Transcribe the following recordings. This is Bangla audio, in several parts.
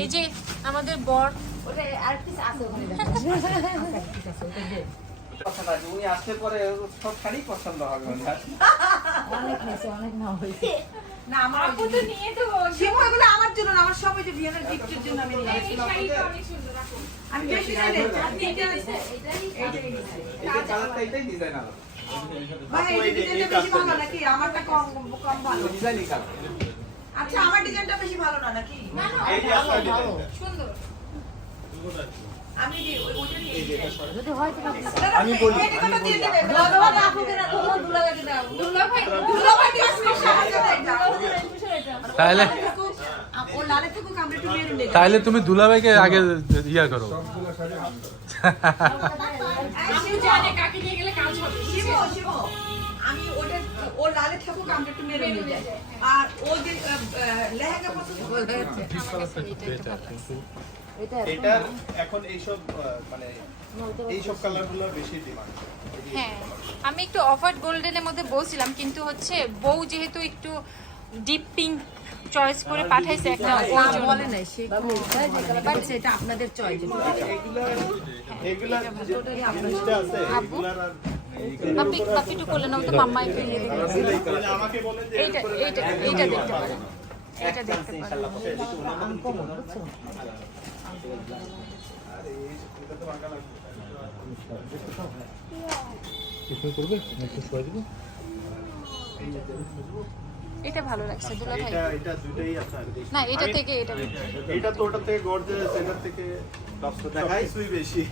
এই যে আমাদের বর উনি আসলে পরে সব শাড়ি পছন্দ হবে না আমার আপু তো নিয়ে তো শিমু এগুলো আমার জন্য না, আমার সব ওই যে বিয়ের গিফটের জন্য আমি নিয়ে আসছি। অনেক সুন্দর রাখো। আমি বেশি চাই না, এইটা আছে, এইটাই এই কালারটা এটাই ডিজাইন আলাদা ভাই এই ডিজাইনটা বেশি ভালো নাকি আমারটা কম কম ভালো? ডিজাইনই কালার আচ্ছা আমার ডিজাইনটা বেশি ভালো না নাকি? না না এই যে আপনার ডিজাইন সুন্দর। আমি ওইটা নিয়ে যদি হয় তো আমি বলি এটা তো দিয়ে দিবে ভগবান আপুকে না তোমরা দুলাভাইকে দাও। দুলাভাই দুলাভাই দিয়ে স্পেশাল আছে এটা। তাহলে ও লালে থাকুক আমরা একটু মেরুন নেই। তাহলে তুমি দুলাভাইকে আগে ইয়া করো। আপনি জানে কাকে নিয়ে গেলে কাজ হবে। শিমু শিমু আমি ওটা ও লালে থাকুক আমরা একটু মেরুন নেই। আর ও যে লেহেঙ্গা পছন্দ করে এটার এখন এইসব মানে এইসব কালারগুলো বেশি ডিমান্ড। হ্যাঁ আমি একটু অফার গোল্ডেনের মধ্যে বলছিলাম, কিন্তু হচ্ছে বউ যেহেতু একটু ডিপ পিঙ্ক চয়েস করে পাঠাইছে একটা ওই জন্য। বলে নাই সে বলছে এটা আপনাদের চয়েস। এগুলা যে জিনিসটা আছে এগুলার আর আপনি আপনি একটু করলেন না, তো মাম্মা একটু নিয়ে দেবেন। তাহলে আমাকে বলেন যে এইটা এইটা এইটা দেখতে পারেন, এটা দেখতে পারেন। আরে এটা তো ভাঙা লাগবে। এটা ভালো লাগছে দুলা ভাই। এটা দুটোই আছে আর না এটা থেকে এটা এটা তো ওটা থেকে গর্জিয়াস, এটা থেকে টপস তো দেখাই সুই বেশি।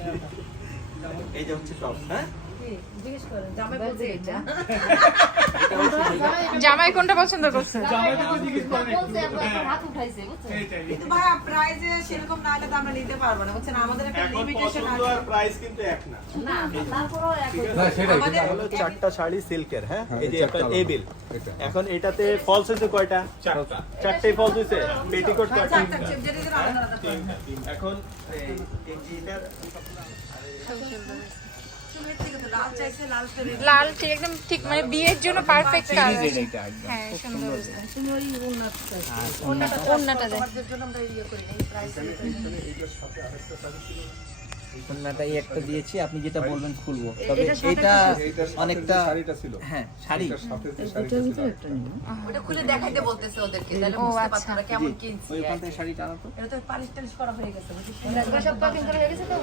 এই যে হচ্ছে টপ হ্যাঁ জিজ্ঞেস করেন জামাই বলছে এটা। জামাই কোনটা পছন্দ করছে? কিন্তু ভাই প্রাইজে সেরকম না হলে তো আমরা নিতে পারবো না, বুঝছেন আমাদের একটা এখন লিমিটেশন পছন্দ আছে। আর প্রাইস কিন্তু এক না। না তারপরেও না সেটাই আমাদের হলো চারটা শাড়ি সিল্কের, হ্যাঁ এই যে একটা এ বিল। এখন এটাতে ফলস হয়েছে কয়টা? চারটাই ফলস হয়েছে। পেটিকোট কয়টা? চারটা যেটা যেটা আলাদা আলাদা করে। এখন এই যে এটার চুলের থেকে তো লাল চাইছে লাল করে লাল ঠিক একদম ঠিক মানে বিয়ের জন্য পারফেক্ট কালার। হ্যাঁ সুন্দর ওন্নাটা দেখ। আমাদের জন্য আমরা ইয়ে করি না এই প্রাইস কন্যাটাই একটা দিয়েছি, আপনি যেটা বলবেন খুলবো। তবে এটা অনেকটা হ্যাঁ শাড়ি ওটা খুলে দেখাইতে বলতেছে ওদেরকে, তাহলে ও, বুঝতে আচ্ছা। পারতো ওরা কেমন কিনছে। ওইখান থেকে শাড়িটা আনো তো। এটা তো পালিশ টালিশ করা হয়ে গেছে বুঝছিস? সব প্যাকিং করা হয়ে গেছে তো?